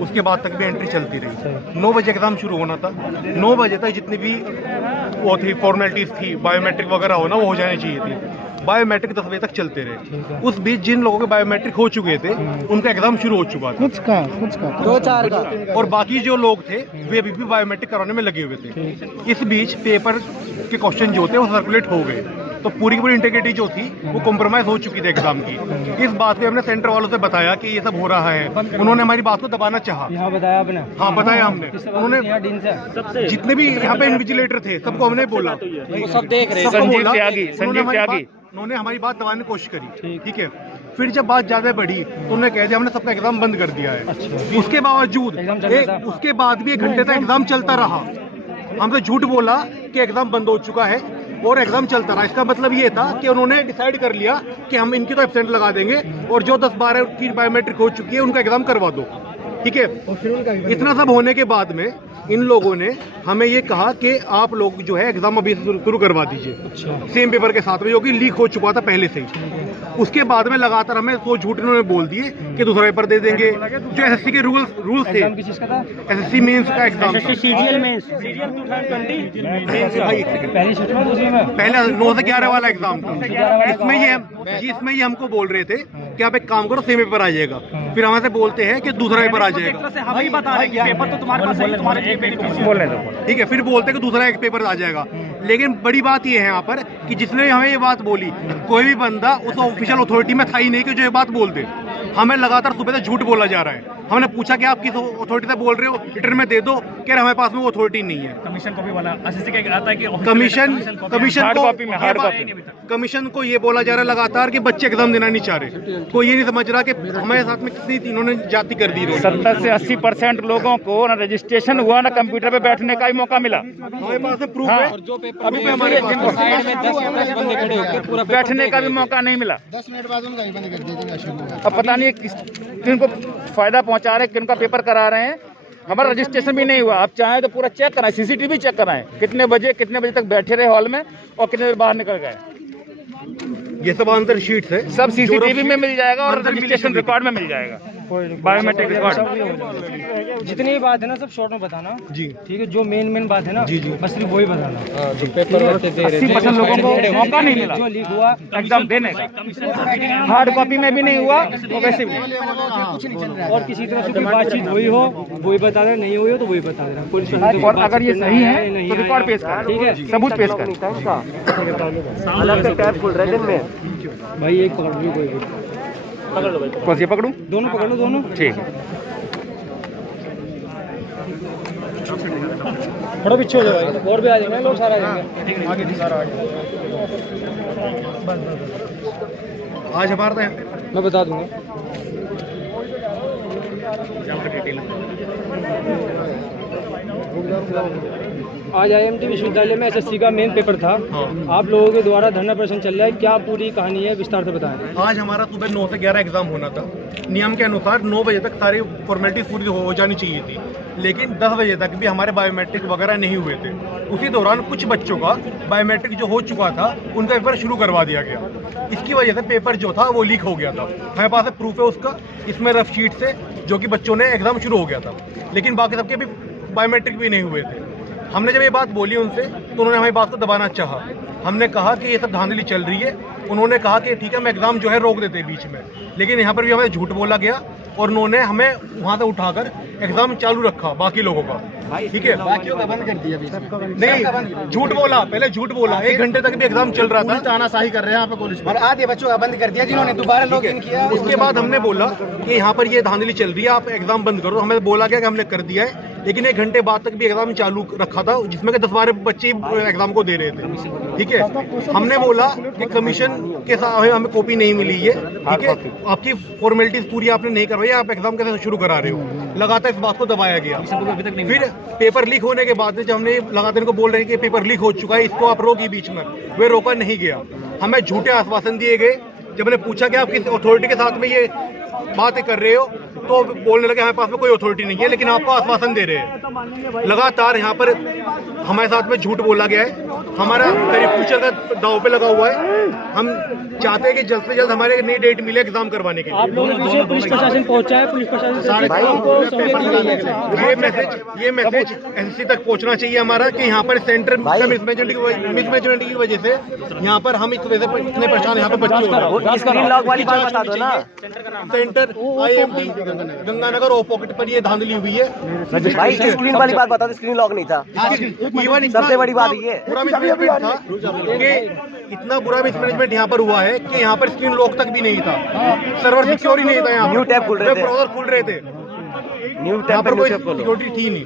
उसके बाद तक भी एंट्री चलती रही। 9 बजे एग्ज़ाम शुरू होना था, 9 बजे तक जितनी भी वो थी फॉर्मेलिटीज़ थी, बायोमेट्रिक वगैरह होना, वो हो जानी चाहिए थी। बायोमेट्रिक 10 बजे तक चलते रहे। उस बीच जिन लोगों के बायोमेट्रिक हो चुके थे उनका एग्ज़ाम शुरू हो चुका था, कुछ का 2-4 का, और बाकी जो लोग थे वे अभी भी बायोमेट्रिक कराने में लगे हुए थे। इस बीच पेपर के क्वेश्चन जो थे वो सर्कुलेट हो गए, तो पूरी की पूरी इंटीग्रिटी जो थी वो कॉम्प्रोमाइज़ हो चुकी थी एग्जाम की। इस बात पे हमने सेंटर वालों से बताया कि ये सब हो रहा है। उन्होंने हमारी बात को दबाना चाहा। यहाँ बताया आपने? हाँ, बताया हमने। उन्होंने जितने भी यहाँ पे इन्विजिलेटर थे सबको हमने बोला, सब देख रहे हैं। संजीव त्यागी उन्होंने हमारी बात दबाने की कोशिश करी। ठीक है, फिर जब बात ज्यादा बढ़ी तो उन्होंने कह दिया हमने सबका एग्जाम बंद कर दिया है। उसके बावजूद उसके बाद भी 1 घंटे तक एग्जाम चलता रहा। हमसे झूठ बोला कि एग्जाम बंद हो चुका है और एग्जाम चलता रहा। इसका मतलब ये था कि उन्होंने डिसाइड कर लिया कि हम इनकी तो एब्सेंट लगा देंगे और जो 10-12 की बायोमेट्रिक हो चुकी है उनका एग्जाम करवा दो। ठीक है, इतना सब होने के बाद में इन लोगों ने हमें ये कहा कि आप लोग जो है एग्जाम अभी शुरू करवा दीजिए, सेम पेपर के साथ में, जो कि लीक हो चुका था पहले से ही। उसके बाद में लगातार हमें तो झूठ इन्होंने बोल दिए कि दूसरा पेपर दे देंगे। जो एसएससी के रूल्स थे, एसएससी मेंस का एग्जाम, पहले 9 से 11 वाला एग्जाम था। इसमें ये हमको बोल रहे थे कि आप एक काम करो, सेम पेपर आ जाएगा। फिर हमसे बोलते हैं कि दूसरा पेपर आ जाएगा। ठीक है, फिर बोलते हैं कि दूसरा एक पेपर आ जाएगा। लेकिन बड़ी बात ये है यहाँ पर कि जिसने हमें ये बात बोली, कोई भी बंदा उस ऑफिशियल अथॉरिटी में था ही नहीं कि जो ये बात बोल दे। हमें लगातार सुबह से झूठ बोला जा रहा है। हमने पूछा कि आप किस अथॉरिटी से बोल रहे हो, रिटर्न में दे दो, कह रहे हमारे पास में वो अथॉरिटी नहीं है। कमीशन को भी बोला, कमीशन को ये बोला जा रहा है लगातार कि बच्चे एग्जाम देना नहीं चाह रहे। कोई ये नहीं समझ रहा कि हमारे साथ में कितनी इन्होंने जाति कर दी। 70 से 80% लोगों को ना रजिस्ट्रेशन हुआ ना कंप्यूटर पे बैठने का भी मौका मिला। हमारे पास प्रूफ है, हमारे पास बैठने का भी मौका नहीं मिला। 10 मिनट बाद उनका ही बंद कर दिया। अब पता नहीं किनको फायदा पहुंचा रहे, किनका पेपर करा रहे हैं। हमारा रजिस्ट्रेशन भी नहीं हुआ। आप चाहें तो पूरा चेक कराएं, सीसीटीवी चेक कराएं, कितने बजे तक बैठे रहे हॉल में और कितने देर बाहर निकल गए। ये सब आंसर शीट है, सब सीसीटीवी में मिल जाएगा और रजिस्ट्रेशन रिकॉर्ड में मिल जाएगा, बायोमेट्रिक रिकॉर्ड। जितनी भी बात है ना सब शॉर्ट में बताना जी। ठीक है, जो मेन बात है ना जी बस सिर्फ वही बताना। 80% लोगों को मौका नहीं मिला जो लीक हुआ एग्जाम देने का। हार्ड कॉपी में भी नहीं हुआ तो वैसे भी और किसी तरह से कोई बातचीत हुई हो वही बता देना, नहीं हुई हो तो वही बता देना। और अगर ये सही है तो रिकॉर्ड पेश करें, ठीक है, सबूत पेश करें। भाई एक पकड़ लो, कोई भी पकड़ लो भाई। कौन सी पकड़ूं? दोनों पकड़ लो, दोनों। ठीक है, थोड़ा पीछे हो जाओ भाई, और भी आ जाएंगे लोग, सारा आ जाएंगे आगे सारा आ जाएगा। आज हमारा मैं बता दूंगा। आज आईएमटी विश्वविद्यालय में एसएससी का मेन पेपर था। आप लोगों के द्वारा धरना प्रदर्शन चल रहा है, क्या पूरी कहानी है, विस्तार से बताएं। आज हमारा सुबह 9 से 11 एग्जाम होना था। नियम के अनुसार 9 बजे तक सारी फॉर्मेलिटीज पूरी हो जानी चाहिए थी, लेकिन 10 बजे तक भी हमारे बायोमेट्रिक वगैरह नहीं हुए थे। उसी दौरान कुछ बच्चों का बायोमेट्रिक जो हो चुका था उनका पेपर शुरू करवा दिया गया। इसकी वजह से पेपर जो था वो लीक हो गया था। हमारे पास प्रूफ है उसका, इसमें रफ शीट से जो कि बच्चों ने एग्जाम शुरू हो गया था, लेकिन बाकी सबके भी बायोमेट्रिक भी नहीं हुए थे। हमने जब ये बात बोली उनसे तो उन्होंने हमारी बात को दबाना चाहा। हमने कहा कि ये सब धांधली चल रही है। उन्होंने कहा कि ठीक है, हम एग्जाम जो है रोक देते हैं बीच में, लेकिन यहाँ पर भी हमें झूठ बोला गया और उन्होंने हमें वहाँ से उठाकर एग्जाम चालू रखा बाकी लोगों का। ठीक है, बाकियों का बंद कर दिया नहीं, झूठ बोला, पहले झूठ बोला। 1 घंटे तक भी एग्जाम चल रहा था, तानाशाही कर रहे हैं यहाँ पे कॉलेज में। आधे बच्चों का बंद कर दिया जिन्होंने दोबारा लॉगिन किया। उसके बाद हमने बोला कि यहाँ पर ये धांधली चल रही है, आप एग्जाम बंद करो। हमें बोला गया कि हमने कर दिया है, लेकिन 1 घंटे बाद तक भी एग्जाम चालू रखा था, जिसमें कि 10-12 बच्चे एग्जाम को दे रहे थे। ठीक है, हमने बोला कि कमीशन के साथ हमें कॉपी नहीं मिली है, ठीक है, आपकी फॉर्मेलिटीज पूरी आपने नहीं करवाई, आप एग्जाम कैसे शुरू करा रहे हो। लगातार इस बात को दबाया गया। फिर पेपर लीक होने के बाद जब हमने लगातार इनको बोल रहे हैं कि पेपर लीक हो चुका है, इसको आप रोकिए बीच में, वे रोका नहीं गया। हमें झूठे आश्वासन दिए गए। जब मैंने पूछा कि आप किस अथॉरिटी के साथ में ये बातें कर रहे हो तो बोलने लगे हमारे पास में कोई अथॉरिटी नहीं है, लेकिन आपको आश्वासन दे रहे हैं। लगातार यहाँ पर हमारे साथ में झूठ बोला गया है। हमारा करीब फ्यूचर का दाव पे लगा हुआ है। हम चाहते हैं कि जल्द से जल्द हमारे नई डेट मिले एग्जाम करवाने के आप लोगों के पीछे पुलिस प्रशासन पहुंचा है, पुलिस प्रशासन से आपको सहूलियत दी गई है। ये मैसेज एसएससी तक पहुंचना चाहिए हमारा कि यहाँ पर सेंटर का मिसमैनेजमेंट की वजह से यहाँ पर हम इस वजह से इतने परेशान यहाँ पे बच्चे हो रहे हैं। स्क्रीन लॉक वाली बात बता दो ना। सेंटर IMT गंगानगर पॉकेट पर ये धांधली हुई है। भाई स्क्रीन वाली बात बता दो, स्क्रीन लॉक नहीं था। सबसे बड़ी बात ये पूरा मिसमैनेजमेंट था कि इतना बुरा मिसमैनेजमेंट यहाँ पर हुआ है कि यहाँ पर स्क्रीन लॉक तक भी नहीं था, सर्वर सिक्योर ही नहीं था, यहाँ न्यू टैब खुल रहे थे, ब्राउज़र खुल रहे थे, न्यू यहाँ टैब पर कोई पे सिक्योरिटी थी नहीं।